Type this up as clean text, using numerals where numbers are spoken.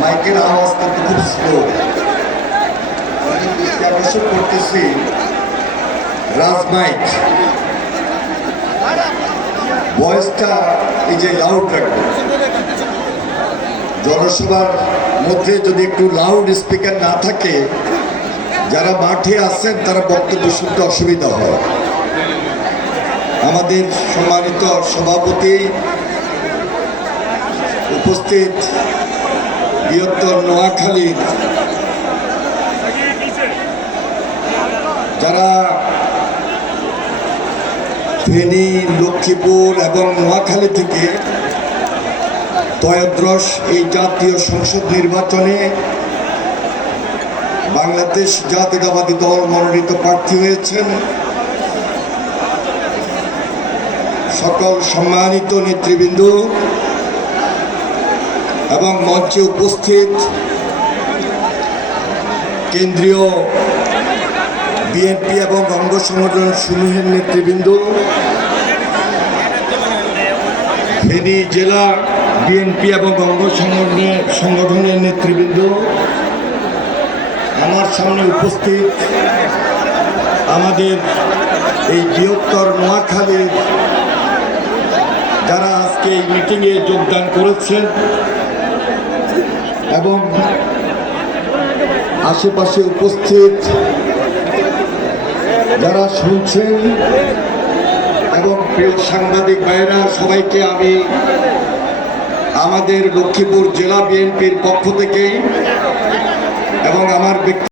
মাইকের আওয়াজ কিন্তু খুব স্লো। আকর্ষণ করতেছি রাজমাইক ভয়েসটা এই যে লাউড রাখবে। জনসভার মধ্যে যদি একটু লাউড স্পিকার না থাকে, যারা মাঠে আছেন তারা বক্তব্য শুনতে অসুবিধা হয়। আমাদের সম্মানিত সভাপতি, উপস্থিত বৃহত্তর নোয়াখালীর যারা ফেনী, লক্ষ্মীপুর এবং নোয়াখালী থেকে ত্রয়োদশ এই জাতীয় সংসদ নির্বাচনে বাংলাদেশ জাতীয়তাবাদী দল মনোনীত প্রার্থী হয়েছেন, সকল সম্মানিত নেতৃবৃন্দ এবং মঞ্চে উপস্থিত কেন্দ্রীয় বিএনপি এবং অঙ্গ সংগঠন সমূহের নেতৃবৃন্দ, ফেনী জেলা বিএনপি এবং অঙ্গ সংগঠনের নেতৃবৃন্দ, আমার সামনে উপস্থিত আমাদের এই বৃহত্তর নোয়াখালীর যারা আজকে এই মিটিংয়ে যোগদান করেছেন এবং আশেপাশে উপস্থিত যারা শুনছেন এবং প্রিয় সাংবাদিক ভাইয়েরা, সবাইকে আমি আমাদের লক্ষ্মীপুর জেলা বিএনপির পক্ষ থেকে এবং আমার